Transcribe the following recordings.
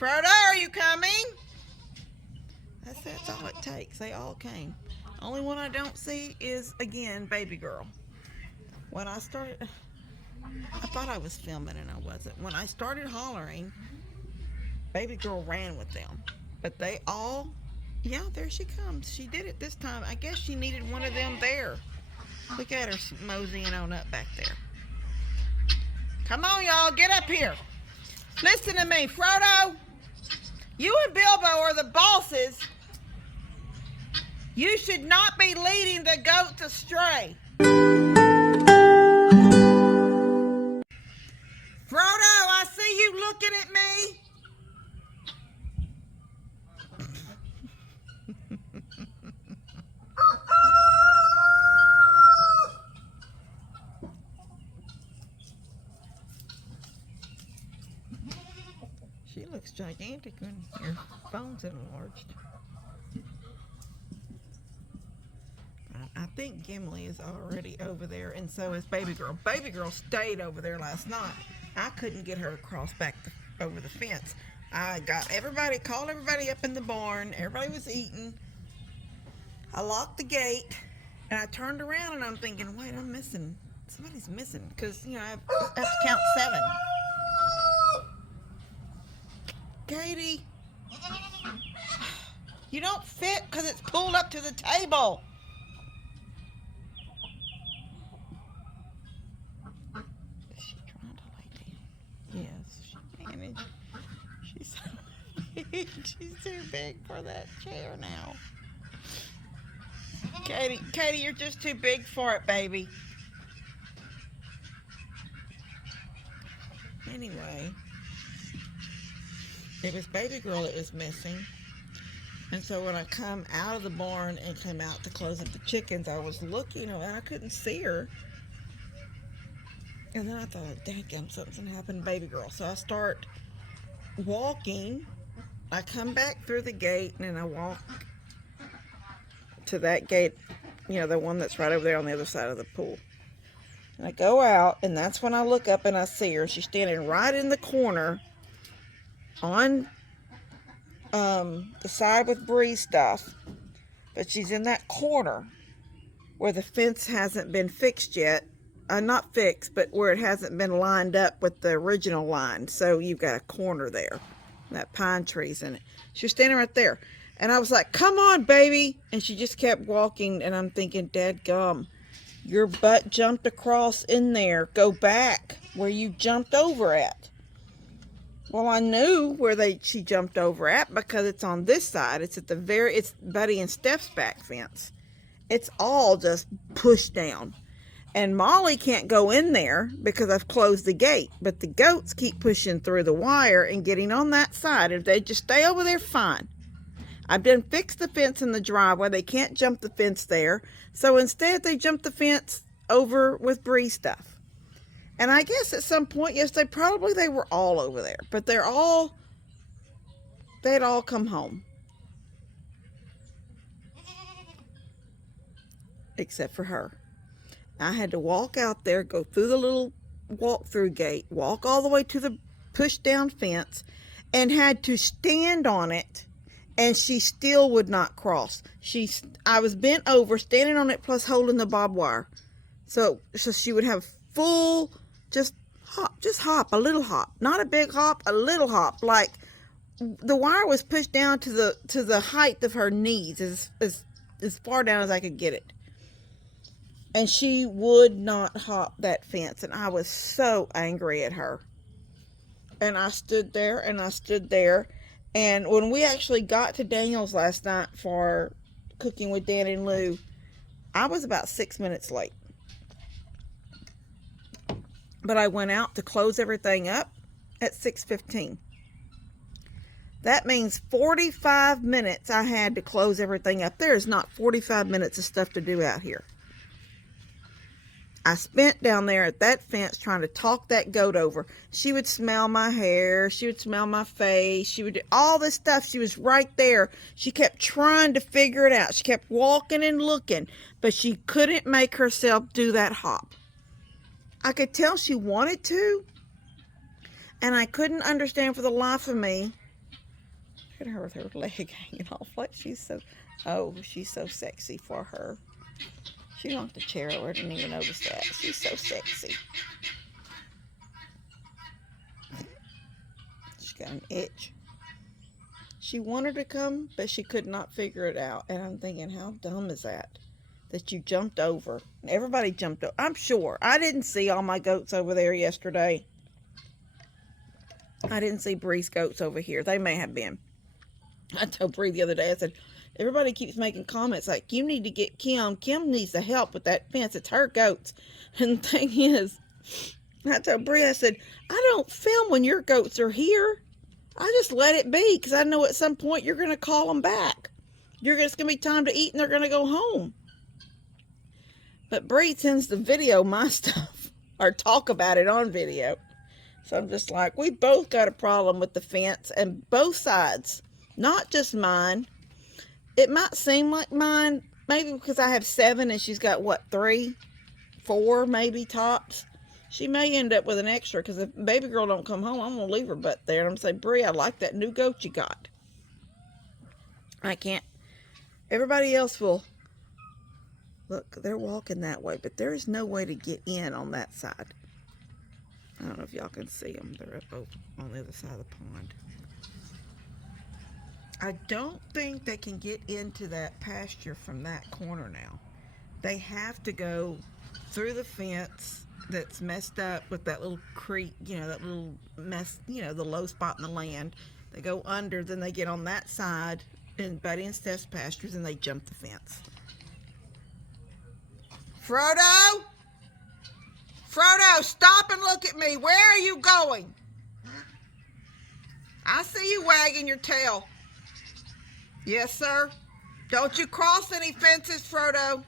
Frodo, are you coming? That's all it takes. They all came. Only one I don't see is, again, baby girl. When I started, I thought I was filming and I wasn't. When I started hollering, baby girl ran with them. But they all, yeah, there she comes. She did it this time. I guess she needed one of them there. Look at her moseying on up back there. Come on, y'all, get up here. Listen to me, Frodo. You and Bilbo are the bosses. You should not be leading the goats astray. Frodo, I see you looking at me. She looks gigantic when your phone's enlarged. I think Gimli is already over there, and so is Baby Girl. Baby Girl stayed over there last night. I couldn't get her to cross back over the fence. I got everybody, called everybody up in the barn. Everybody was eating. I locked the gate, and I turned around, and I'm thinking, wait, I'm missing. Somebody's missing, because, you know, I have to count 7. Katie, you don't fit because it's pulled up to the table. Is she trying to lay down? Yes, she managed. She's so big. She's too big for that chair now. Katie, you're just too big for it, baby. Anyway, it was Baby Girl that was missing. And so when I come out of the barn and come out to close up the chickens, I was looking and I couldn't see her. And then I thought, dang, something happened to Baby Girl. So I start walking. I come back through the gate and I walk to that gate, you know, the one that's right over there on the other side of the pool. And I go out, and that's when I look up and I see her. She's standing right in the corner on the side with Bree's stuff, but she's in that corner where the fence hasn't been fixed yet. Not fixed, but where it hasn't been lined up with the original line. So you've got a corner there. That pine tree's in it. She's standing right there. And I was like, come on, baby. And she just kept walking, and I'm thinking, dadgum, your butt jumped across in there. Go back where you jumped over at. Well, I knew where she jumped over at because it's on this side. It's at it's Buddy and Steph's back fence. It's all just pushed down. And Molly can't go in there because I've closed the gate. But the goats keep pushing through the wire and getting on that side. If they just stay over there, fine. I've done fixed the fence in the driveway. They can't jump the fence there. So instead, they jump the fence over with Bree stuff. And I guess at some point, yes, they were all over there. But they'd all come home. Except for her. I had to walk out there, go through the little walk-through gate, walk all the way to the push-down fence, and had to stand on it, and she still would not cross. I was bent over, standing on it, plus holding the barbed wire. So she would have full, just hop, a little hop. Not a big hop, a little hop. Like, the wire was pushed down to the height of her knees, as far down as I could get it. And she would not hop that fence. And I was so angry at her. And I stood there and I stood there. And when we actually got to Daniel's last night for Cooking with Dan and Lou, I was about 6 minutes late. But I went out to close everything up at 6:15. That means 45 minutes I had to close everything up. There is not 45 minutes of stuff to do out here. I spent down there at that fence trying to talk that goat over. She would smell my hair. She would smell my face. She would do all this stuff. She was right there. She kept trying to figure it out. She kept walking and looking, but she couldn't make herself do that hop. I could tell she wanted to, and I couldn't understand for the life of me at her with her leg hanging off like she's so, oh, she's so sexy for her. She knocked the chair over. I didn't even notice that. She's so sexy. She's got an itch. She wanted to come, but she could not figure it out. And I'm thinking, how dumb is that? That you jumped over. Everybody jumped over. I'm sure. I didn't see all my goats over there yesterday. I didn't see Bree's goats over here. They may have been. I told Bree the other day, I said, everybody keeps making comments like, you need to get Kim. Kim needs the help with that fence. It's her goats. And the thing is, I told Bree, I said, I don't film when your goats are here. I just let it be because I know at some point you're going to call them back. It's going to be time to eat and they're going to go home. But Bree tends to video my stuff or talk about it on video. So I'm just like, we both got a problem with the fence and both sides, not just mine. It might seem like mine, maybe because I have 7 and she's got, what, 3, 4 maybe tops. She may end up with an extra because if baby girl don't come home, I'm going to leave her butt there. And I'm going to say, Bree, I like that new goat you got. I can't. Everybody else will. Look, they're walking that way, but there is no way to get in on that side. I don't know if y'all can see them. They're up over on the other side of the pond. I don't think they can get into that pasture from that corner now. They have to go through the fence that's messed up with that little creek, that little mess, the low spot in the land. They go under, then they get on that side in Buddy and Steph's pastures and they jump the fence. Frodo! Frodo, stop and look at me. Where are you going? I see you wagging your tail. Yes, sir. Don't you cross any fences, Frodo.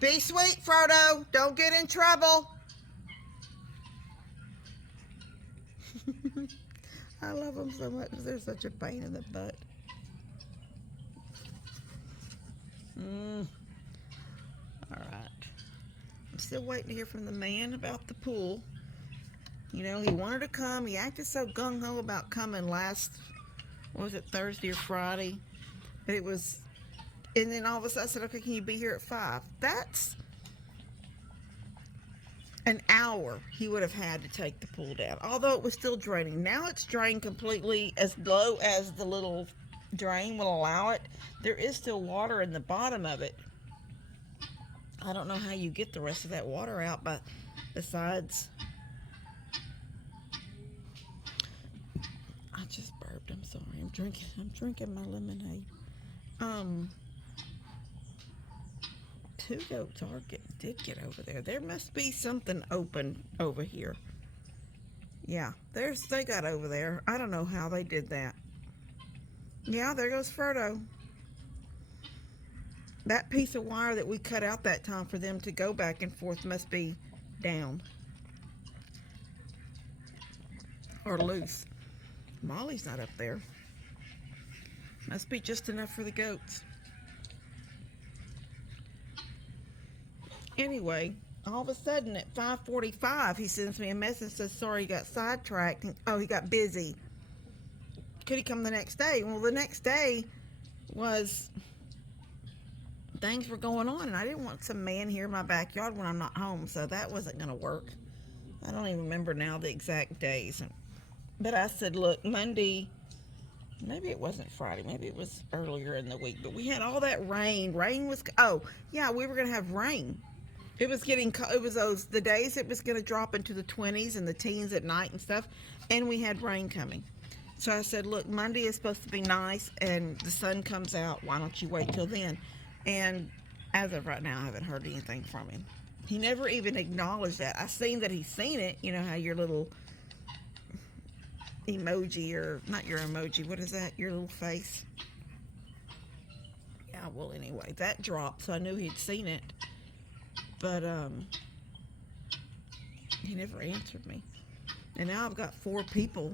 Be sweet, Frodo. Don't get in trouble. I love them so much. They're such a pain in the butt. All right. I'm still waiting to hear from the man about the pool. He wanted to come. He acted so gung-ho about coming last, Thursday or Friday? But it was, and then all of a sudden I said, okay, can you be here at 5? That's an hour he would have had to take the pool down, although it was still draining. Now it's drained completely as low as the little drain will allow it. There is still water in the bottom of it. I don't know how you get the rest of that water out, but besides, I just burped. I'm sorry. I'm drinking my lemonade. 2 goats did get over there. There must be something open over here. Yeah, they got over there. I don't know how they did that. Yeah, there goes Frodo. That piece of wire that we cut out that time for them to go back and forth must be down. Or loose. Molly's not up there. Must be just enough for the goats. Anyway, all of a sudden at 5:45, he sends me a message, says, sorry, he got sidetracked. Oh, he got busy. Could he come the next day? Well, the next day was, things were going on, and I didn't want some man here in my backyard when I'm not home, so that wasn't going to work. I don't even remember now the exact days. But I said, look, Monday, maybe it wasn't Friday, maybe it was earlier in the week, but we had all that rain. Rain was, oh, yeah, we were going to have rain. It was the days it was going to drop into the 20s and the teens at night and stuff, and we had rain coming. So I said, look, Monday is supposed to be nice, and the sun comes out. Why don't you wait till then? And as of right now, I haven't heard anything from him. He never even acknowledged that. I seen that he's seen it. You know how your little emoji, or not your emoji, what is that? Your little face. Yeah, well, anyway, that dropped, so I knew he'd seen it. But he never answered me. And now I've got 4 people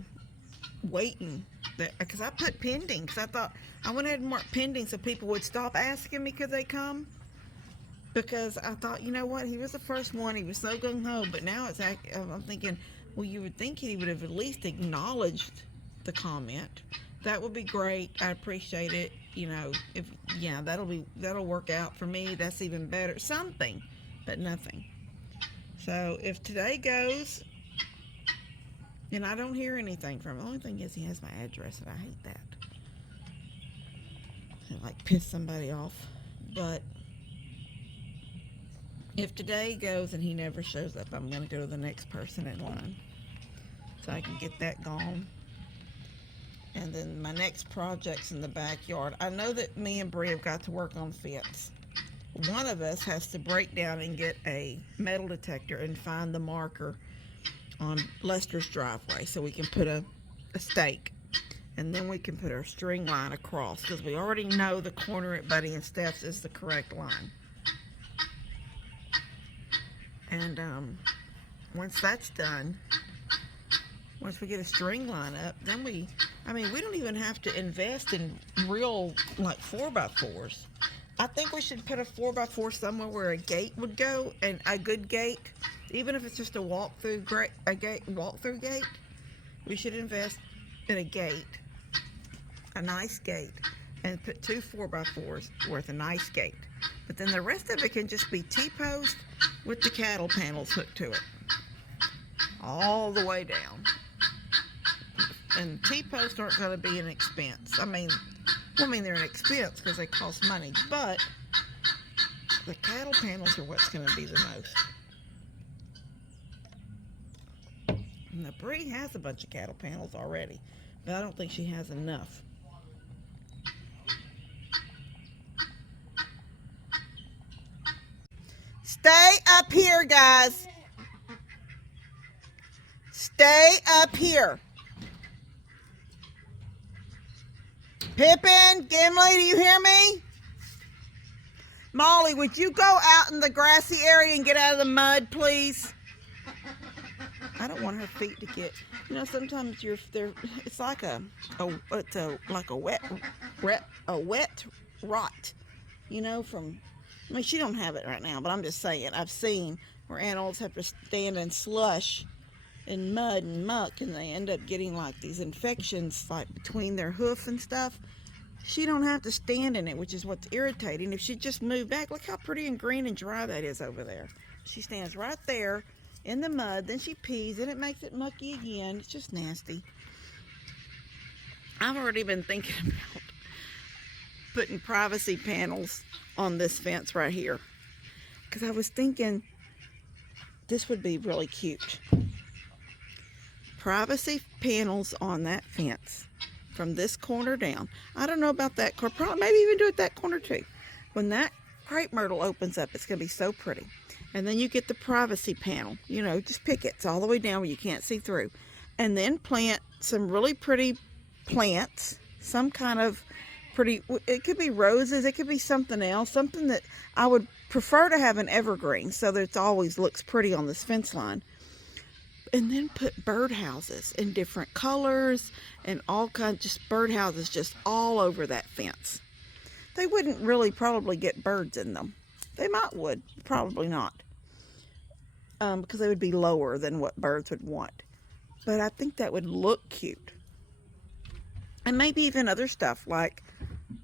waiting, because I put pending, because I thought I went ahead and marked pending so people would stop asking me could they come, because I thought, you know what, he was the first one, he was so gung-ho, but now I'm thinking, Well, you would think he would have at least acknowledged the comment. That would be great. I appreciate it. You know, if yeah, that'll work out for me. That's even better. Something, but nothing. So if today goes and I don't hear anything from him, the only thing is he has my address and I hate that. It like piss somebody off. But if today goes and he never shows up, I'm going to go to the next person in line so I can get that gone. And then my next project's in the backyard. I know that me and Bree have got to work on fence. One of us has to break down and get a metal detector and find the marker on Lester's driveway so we can put a stake. And then we can put our string line across because we already know the corner at Buddy and Steph's is the correct line. And once that's done, once we get a string line up, then we don't even have to invest in real, like, 4x4s. I think we should put a 4x4 somewhere where a gate would go, and a good gate, even if it's just a walk-through gate. We should invest in a gate, a nice gate, and put 2 4x4s worth a nice gate. But then the rest of it can just be T-post with the cattle panels hooked to it, all the way down. And T-posts aren't going to be an expense. I mean, they're an expense because they cost money, but the cattle panels are what's going to be the most. And the Bree has a bunch of cattle panels already, but I don't think she has enough. Stay up here, guys. Stay up here. Pippin, Gimli, do you hear me? Molly, would you go out in the grassy area and get out of the mud, please? I don't want her feet to get, sometimes it's like a wet rot, she don't have it right now, but I'm just saying, I've seen where animals have to stand in slush and mud and muck, and they end up getting like these infections like between their hoof and stuff. She don't have to stand in it, which is what's irritating. If she just moved back, look how pretty and green and dry that is over there. She stands right there in the mud, then she pees, and it makes it mucky again. It's just nasty. I've already been thinking about putting privacy panels on this fence right here, because I was thinking this would be really cute. Privacy panels on that fence from this corner down. I don't know about that corner, probably maybe even do it that corner too. When that crepe myrtle opens up, it's going to be so pretty. And then you get the privacy panel, just pickets all the way down where you can't see through. And then plant some really pretty plants, some kind of pretty, it could be roses, it could be something else, something that I would prefer to have an evergreen so that it always looks pretty on this fence line. And then put birdhouses in different colors and all kinds, just birdhouses just all over that fence. They wouldn't really probably get birds in them. They would, probably not. Because they would be lower than what birds would want. But I think that would look cute. And maybe even other stuff like,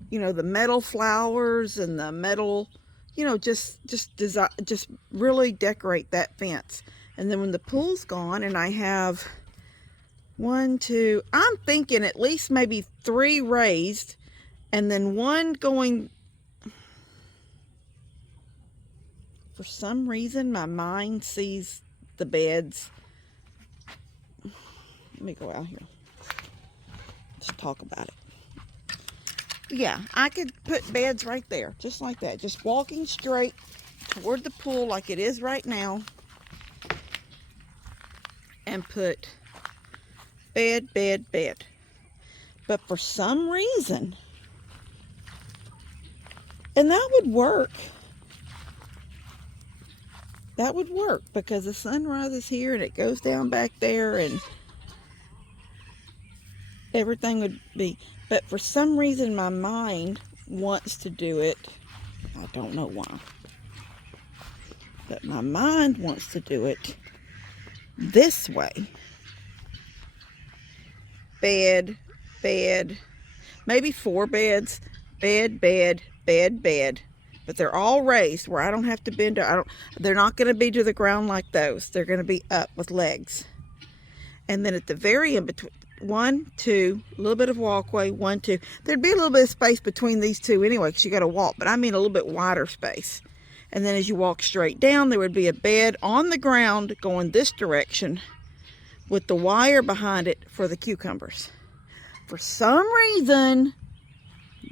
the metal flowers and the metal, just really decorate that fence. And then when the pool's gone and I have I'm thinking at least maybe 3 raised and then one going, for some reason my mind sees the beds. Let me go out here. Let's talk about it. Yeah, I could put beds right there, just like that. Just walking straight toward the pool like it is right now. And put bed. But for some reason, and that would work. That would work because the sun rises here and it goes down back there and everything would be. But for some reason, my mind wants to do it. I don't know why. But my mind wants to do it this way. Bed, bed, maybe 4 beds, bed, bed, bed, bed. But they're all raised where I don't have to bend. They're not going to be to the ground like those. They're going to be up with legs. And then at the very end, between 1, 2, a little bit of walkway, 1, 2. There'd be a little bit of space between these two anyway, because you got to walk. But I mean a little bit wider space. And then as you walk straight down, there would be a bed on the ground going this direction with the wire behind it for the cucumbers. For some reason,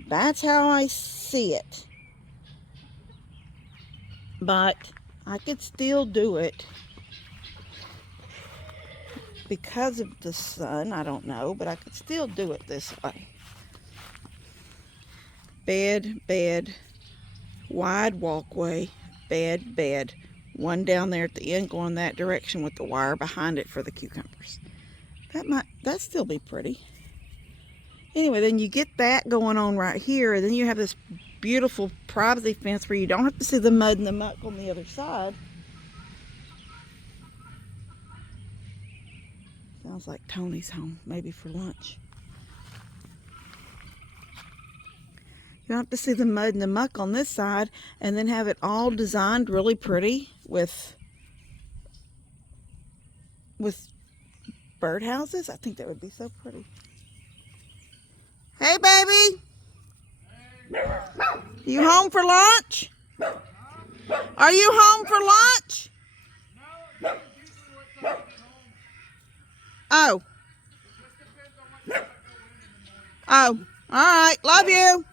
that's how I see it. But I could still do it because of the sun. I don't know, but I could still do it this way. Bed, bed, wide walkway, bed, bed. One down there at the end going that direction with the wire behind it for the cucumbers. That'd still be pretty. Anyway, then you get that going on right here, and then you have this beautiful privacy fence where you don't have to see the mud and the muck on the other side. Sounds like Tony's home, maybe for lunch. You don't have to see the mud and the muck on this side, and then have it all designed really pretty with birdhouses. I think that would be so pretty. Hey, baby. You home for lunch? Are you home for lunch? Oh. Oh. All right. Love you.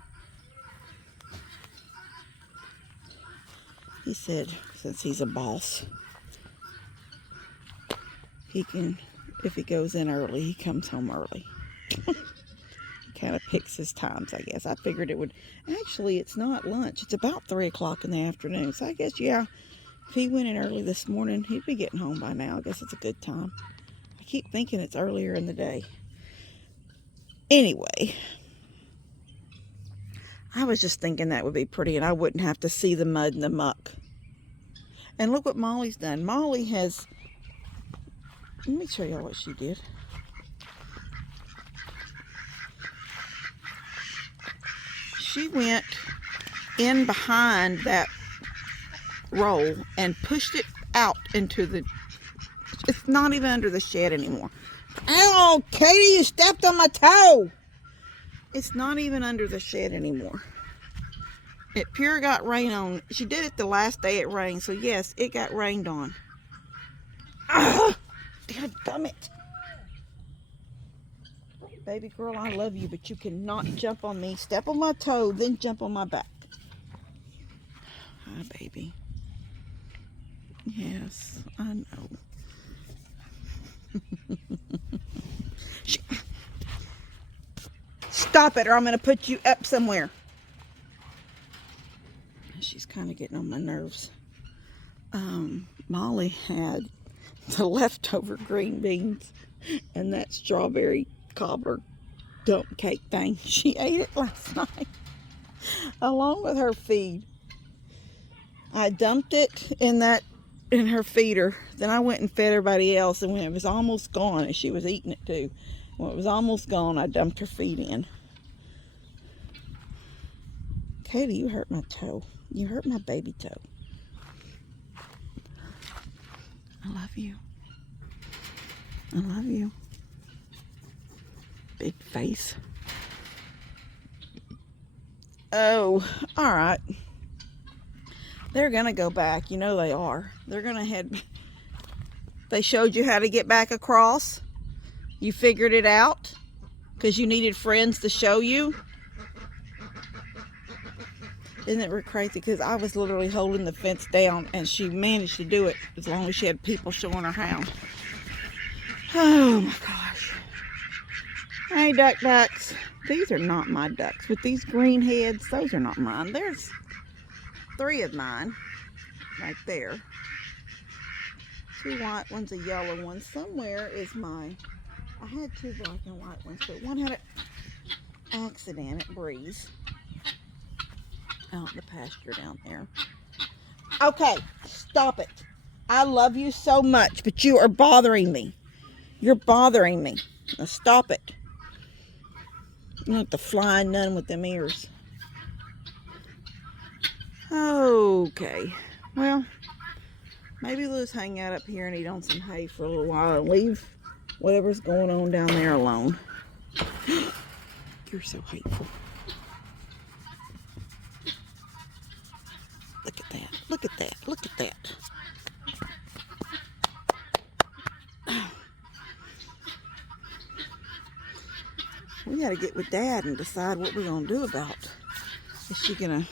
He said since he's a boss, he can, if he goes in early, he comes home early. Kind of picks his times, I guess. I figured it would. Actually, it's not lunch. It's about 3 o'clock in the afternoon. So I guess, yeah, if he went in early this morning, he'd be getting home by now. I guess it's a good time. I keep thinking it's earlier in the day. Anyway, I was just thinking that would be pretty, and I wouldn't have to see the mud and the muck. And look what Molly's done. Molly has, let me show y'all what she did. She went in behind that roll and pushed it out into the, it's not even under the shed anymore. Ow, Katie, you stepped on my toe. It's not even under the shed anymore. It pure got rain on. She did it the last day it rained, so yes, it got rained on. Ah, dadgummit. Baby girl, I love you, but you cannot jump on me. Step on my toe, then jump on my back. Hi, baby. Yes, I know. Stop it, or I'm going to put you up somewhere. She's kind of getting on my nerves. Molly had the leftover green beans and that strawberry cobbler dump cake thing. She ate it last night along with her feed. I dumped it in her feeder. Then I went and fed everybody else, and when it was almost gone, and she was eating it too, when it was almost gone, I dumped her feed in. Katie, you hurt my toe. You hurt my baby toe. I love you. I love you. Big face. Oh, all right. They're going to go back. You know they are. They're going to head. They showed you how to get back across. You figured it out because you needed friends to show you. Isn't it crazy? Because I was literally holding the fence down and she managed to do it as long as she had people showing her how. Oh my gosh. Hey, ducks. These are not my ducks. With these green heads, those are not mine. There's 3 of mine right there. 2 white ones, a yellow one. Somewhere is my, I had 2 black and white ones, but one had an accident at Breeze. Out in the pasture down there. Okay, stop it. I love you so much, but you are bothering me. You're bothering me. Now stop it. You don't have to fly none with them ears. Okay. Well, maybe we'll just hang out up here and eat on some hay for a little while and leave whatever's going on down there alone. You're so hateful. Look at that. Look at that. Look at that. We got to get with Dad and decide what we're going to do about. Is she going to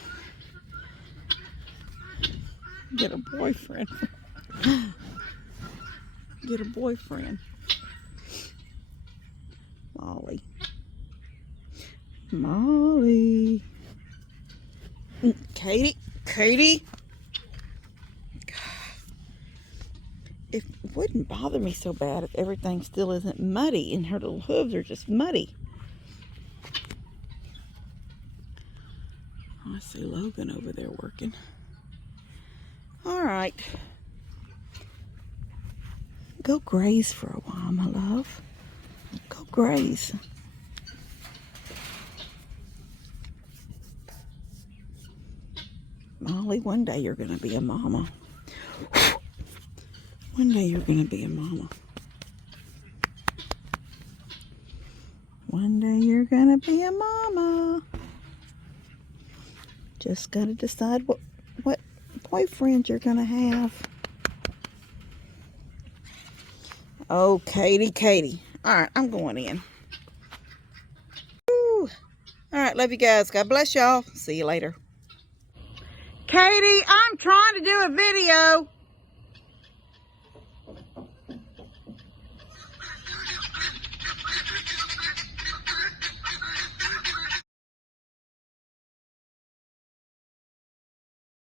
get a boyfriend? Get a boyfriend. Molly. Molly. Katie. Katie. It wouldn't bother me so bad if everything still isn't muddy and her little hooves are just muddy. I see Logan over there working. All right. Go graze for a while, my love. Go graze. Molly, one day you're going to be a mama. One day you're going to be a mama. One day you're going to be a mama. Just got to decide what boyfriend you're going to have. Oh, Katie. All right, I'm going in. Woo. All right, love you guys. God bless y'all. See you later. Katie, I'm trying to do a video.